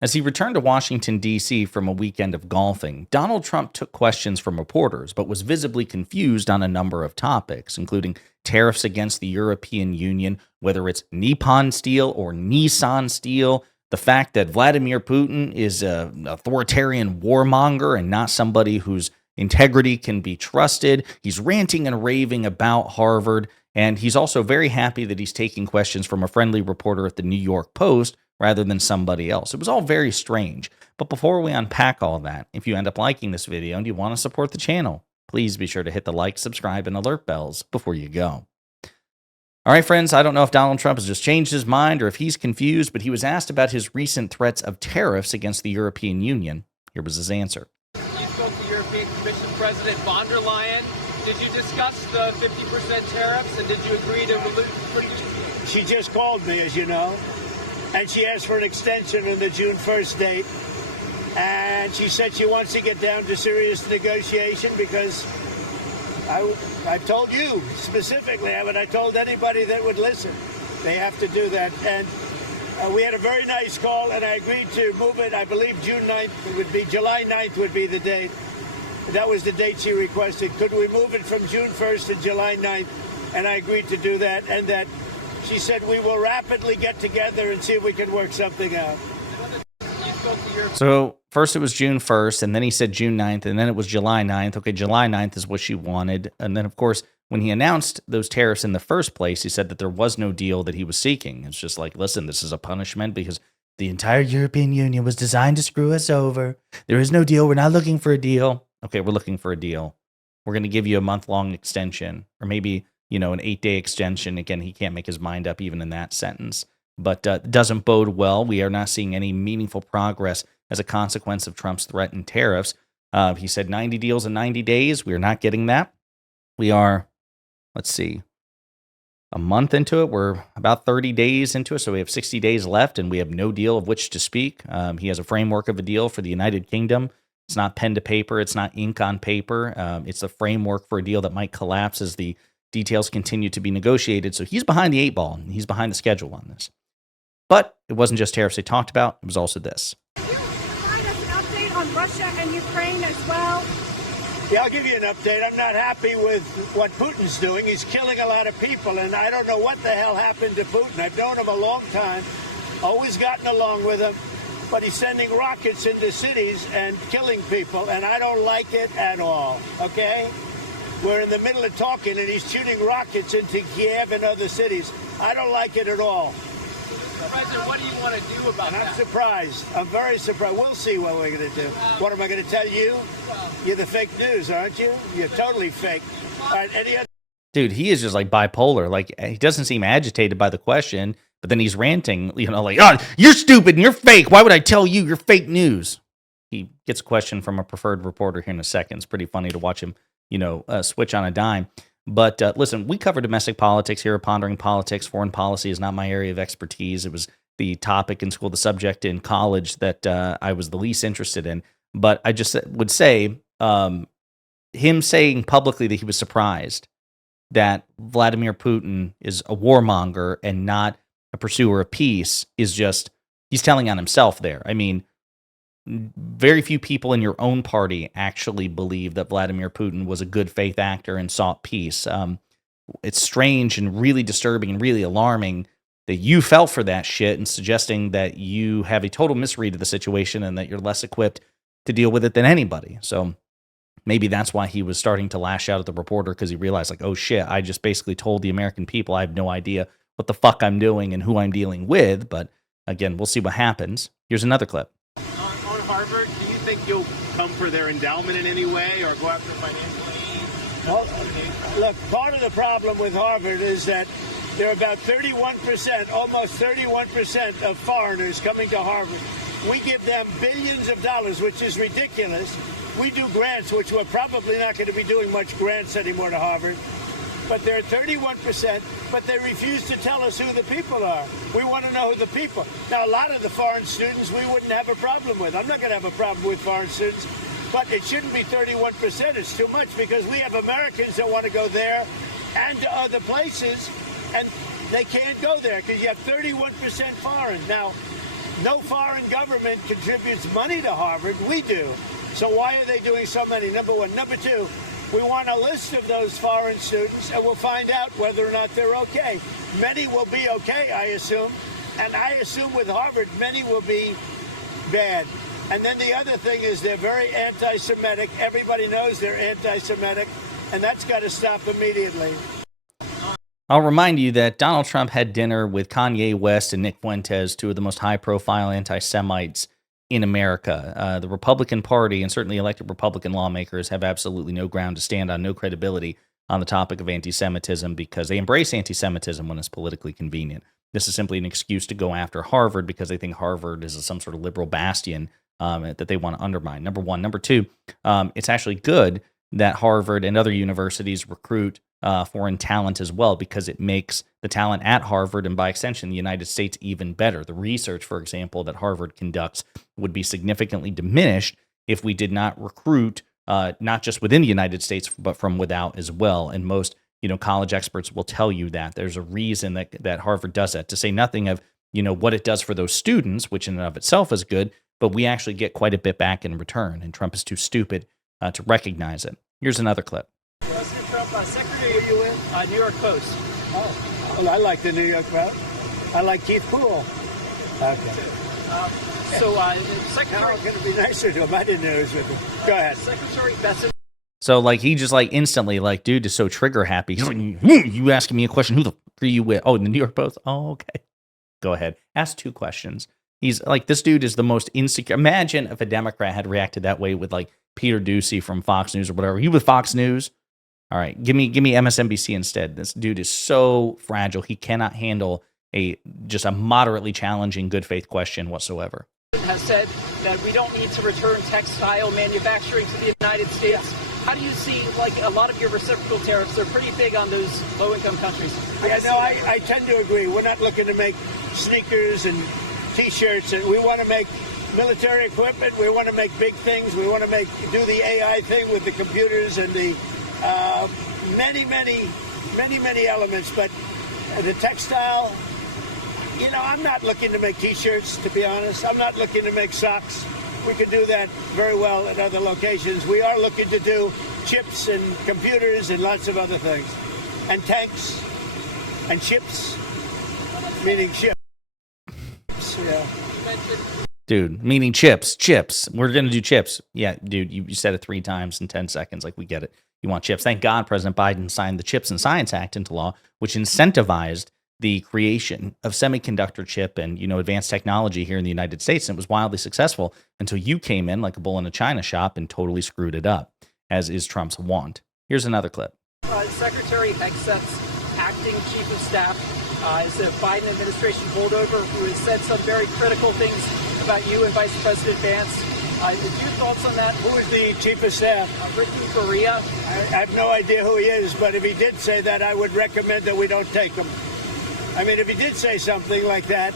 As he returned to Washington, D.C. from a weekend of golfing, Donald Trump took questions from reporters, but was visibly confused on a number of topics, including tariffs against the European Union, whether it's Nippon steel or Nissan steel, the fact that Vladimir Putin is an authoritarian warmonger and not somebody whose integrity can be trusted. He's ranting and raving about Harvard, and he's also very happy that he's taking questions from a friendly reporter at the New York Post rather than somebody else. It was all very strange. But before we unpack all that, if you end up liking this video and you want to support the channel, please be sure to hit the like, subscribe, and alert bells before you go. All right, friends, I don't know if Donald Trump has just changed his mind or if he's confused, but he was asked about his recent threats of tariffs against the European Union. Here was his answer. You spoke to European Commission President von der Leyen. Did you discuss the 50% tariffs, and did you agree to remove? She just called me, as you know, and she asked for an extension on the June 1st date. And she said she wants to get down to serious negotiation because I told you specifically, but I told anybody that would listen, they have to do that. And we had a very nice call, and I agreed to move it. I believe June 9th would be, July 9th would be the date. That was the date she requested. Could we move it from June 1st to July 9th? And I agreed to do that. And that she said we will rapidly get together and see if we can work something out. So first it was June 1st, and then he said June 9th, and then it was July 9th. Okay, July 9th is what she wanted. And then, of course, when he announced those tariffs in the first place, he said that there was no deal that he was seeking. It's just like, listen, this is a punishment because the entire European Union was designed to screw us over. There is no deal. We're not looking for a deal. Okay, we're looking for a deal. We're going to give you a month-long extension, or maybe, an 8-day extension. Again, he can't make his mind up even in that sentence. But it doesn't bode well. We are not seeing any meaningful progress as a consequence of Trump's threatened tariffs. He said 90 deals in 90 days. We are not getting that. We are, let's see, a month into it. We're about 30 days into it, so we have 60 days left, and we have no deal of which to speak. He has a framework of a deal for the United Kingdom. It's not pen to paper. It's not ink on paper. It's a framework for a deal that might collapse as the details continue to be negotiated. So he's behind the 8 ball, and he's behind the schedule on this. But it wasn't just tariffs they talked about. It was also this. Can you provide us an update on Russia and Ukraine as well? Yeah, I'll give you an update. I'm not happy with what Putin's doing. He's killing a lot of people, and I don't know what the hell happened to Putin. I've known him a long time, always gotten along with him, but he's sending rockets into cities and killing people, and I don't like it at all, okay? We're in the middle of talking, and he's shooting rockets into Kiev and other cities. I don't like it at all. President, what do you want to do about that? I'm surprised. I'm very surprised. We'll see what we're going to do. What am I going to tell you? You're the fake news, aren't you? You're totally fake. All right, any other? Dude, he is just like bipolar. Like, he doesn't seem agitated by the question, but then he's ranting, like, oh, you're stupid and you're fake. Why would I tell you you're fake news? He gets a question from a preferred reporter here in a second. It's pretty funny to watch him, switch on a dime. But listen, we cover domestic politics here at Pondering Politics. Foreign policy is not my area of expertise. It was the topic in school, the subject in college that I was the least interested in. But I just would say him saying publicly that he was surprised that Vladimir Putin is a warmonger and not a pursuer of peace is just, he's telling on himself there. I mean, very few people in your own party actually believe that Vladimir Putin was a good faith actor and sought peace. It's strange and really disturbing and really alarming that you fell for that shit and suggesting that you have a total misread of the situation and that you're less equipped to deal with it than anybody. So maybe that's why he was starting to lash out at the reporter, because he realized, like, oh shit, I just basically told the American people I have no idea what the fuck I'm doing and who I'm dealing with. But again, we'll see what happens. Here's another clip. Harvard, do you think you'll come for their endowment in any way or go after financial aid? Well, look, part of the problem with Harvard is that there are about 31%, almost 31% of foreigners coming to Harvard. We give them billions of dollars, which is ridiculous. We do grants, which we're probably not going to be doing much grants anymore to Harvard. But they're 31%, but they refuse to tell us who the people are. We want to know who the people. Now, a lot of the foreign students we wouldn't have a problem with. I'm not going to have a problem with foreign students, but it shouldn't be 31%. It's too much, because we have Americans that want to go there and to other places, and they can't go there because you have 31% foreign. Now, No foreign government contributes money to Harvard. We do. So why are they doing so many? Number one. Number two, we want a list of those foreign students, and we'll find out whether or not they're okay. Many will be okay, I assume. And I assume with Harvard, many will be bad. And then the other thing is they're very anti-Semitic. Everybody knows they're anti-Semitic, and that's got to stop immediately. I'll remind you that Donald Trump had dinner with Kanye West and Nick Fuentes, two of the most high-profile anti-Semites in America. The Republican Party and certainly elected Republican lawmakers have absolutely no ground to stand on, no credibility on the topic of anti-Semitism because they embrace anti-Semitism when it's politically convenient. This is simply an excuse to go after Harvard because they think Harvard is some sort of liberal bastion that they want to undermine. Number one. Number two, it's actually good that Harvard and other universities recruit foreign talent as well because it makes the talent at Harvard and by extension the United States even better. The research, for example, that Harvard conducts would be significantly diminished if we did not recruit not just within the United States but from without as well. And most college experts will tell you that there's a reason that Harvard does that, to say nothing of what it does for those students, which in and of itself is good, but we actually get quite a bit back in return, and Trump is too stupid to recognize it. Here's another clip. President Trump, Secretary, are you in? New York Post. Oh, well, I like the New York Post. I like Keith Poole. Okay. Secretary... How can it be nicer to him? I didn't know he was with him. Go ahead. Secretary Besson. So, he just, instantly, dude is so trigger happy. He's like, you asking me a question? Who the fuck are you with? Oh, the New York Post? Oh, okay. Go ahead. Ask two questions. He's this dude is the most insecure. Imagine if a Democrat had reacted that way with, Peter Doocy from Fox News or whatever. You with Fox News? All right, give me MSNBC instead. This dude is so fragile. He cannot handle just a moderately challenging good faith question whatsoever. Has said that we don't need to return textile manufacturing to the United States. How do you see, a lot of your reciprocal tariffs? They're pretty big on those low-income countries. I tend to agree. We're not looking to make sneakers and T-shirts, and we want to make military equipment. We want to make big things. We want to do the AI thing with the computers and the many elements. But the textile, I'm not looking to make T-shirts, to be honest. I'm not looking to make socks. We can do that very well at other locations. We are looking to do chips and computers and lots of other things. And tanks and chips, meaning ships. Yeah. Dude, meaning chips. We're going to do chips. Yeah, dude, you said it 3 times in 10 seconds. We get it. You want chips. Thank God President Biden signed the Chips and Science Act into law, which incentivized the creation of semiconductor chip and, advanced technology here in the United States. And it was wildly successful until you came in like a bull in a china shop and totally screwed it up, as is Trump's wont. Here's another clip. Secretary Hegseth's acting chief of staff is the Biden administration holdover who has said some very critical things about you and Vice President Vance. Your thoughts on that? Who is the chief of staff? Britain Korea. I have no idea who he is, but if he did say that, I would recommend that we don't take him. I mean, if he did say something like that,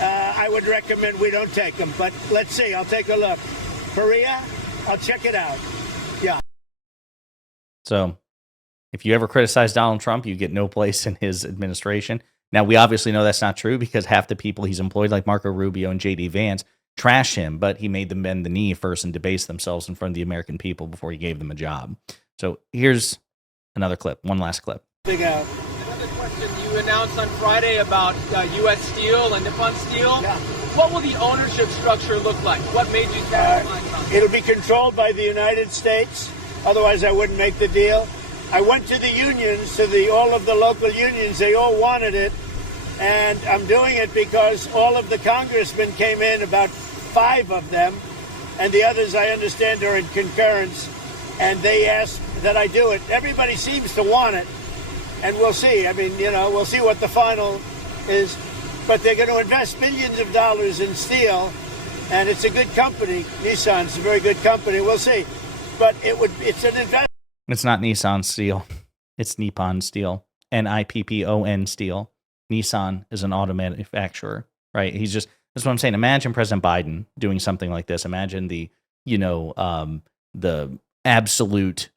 I would recommend we don't take him. But let's see. I'll take a look. Korea, I'll check it out. Yeah. So if you ever criticize Donald Trump, you get no place in his administration. Now, we obviously know that's not true because half the people he's employed, like Marco Rubio and J.D. Vance, trash him, but he made them bend the knee first and debase themselves in front of the American people before he gave them a job. So here's another clip, one last clip. Big out. Another question. You announced on Friday about U.S. Steel and Nippon Steel. Yeah. What will the ownership structure look like? What made you change? It'll be controlled by the United States. Otherwise, I wouldn't make the deal. I went to the unions, to all of the local unions. They all wanted it. And I'm doing it because all of the congressmen came in, about 5 of them, and the others, I understand, are in concurrence, and they asked that I do it. Everybody seems to want it, and we'll see. I mean, we'll see what the final is, but they're going to invest billions of dollars in steel, and it's a good company. Nissan's a very good company. We'll see. But it's an investment. It's not Nissan Steel. It's Nippon Steel. Nippon Steel. Nissan is an auto manufacturer, right? That's what I'm saying. Imagine President Biden doing something like this. Imagine the absolute,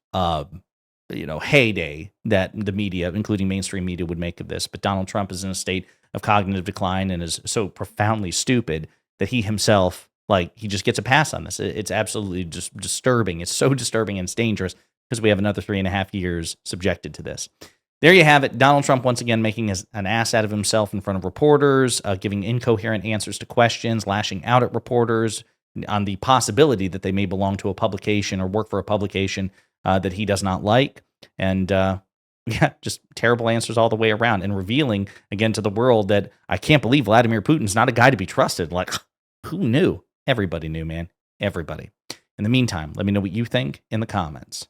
heyday that the media, including mainstream media, would make of this. But Donald Trump is in a state of cognitive decline and is so profoundly stupid that he himself, like, he just gets a pass on this. It's absolutely just disturbing. It's so disturbing and it's dangerous because we have another 3.5 years subjected to this. There you have it. Donald Trump once again making an ass out of himself in front of reporters, giving incoherent answers to questions, lashing out at reporters on the possibility that they may belong to a publication or work for a publication that he does not like. And yeah, just terrible answers all the way around, and revealing again to the world that I can't believe Vladimir Putin's not a guy to be trusted. Like, who knew? Everybody knew, man. Everybody. In the meantime, let me know what you think in the comments.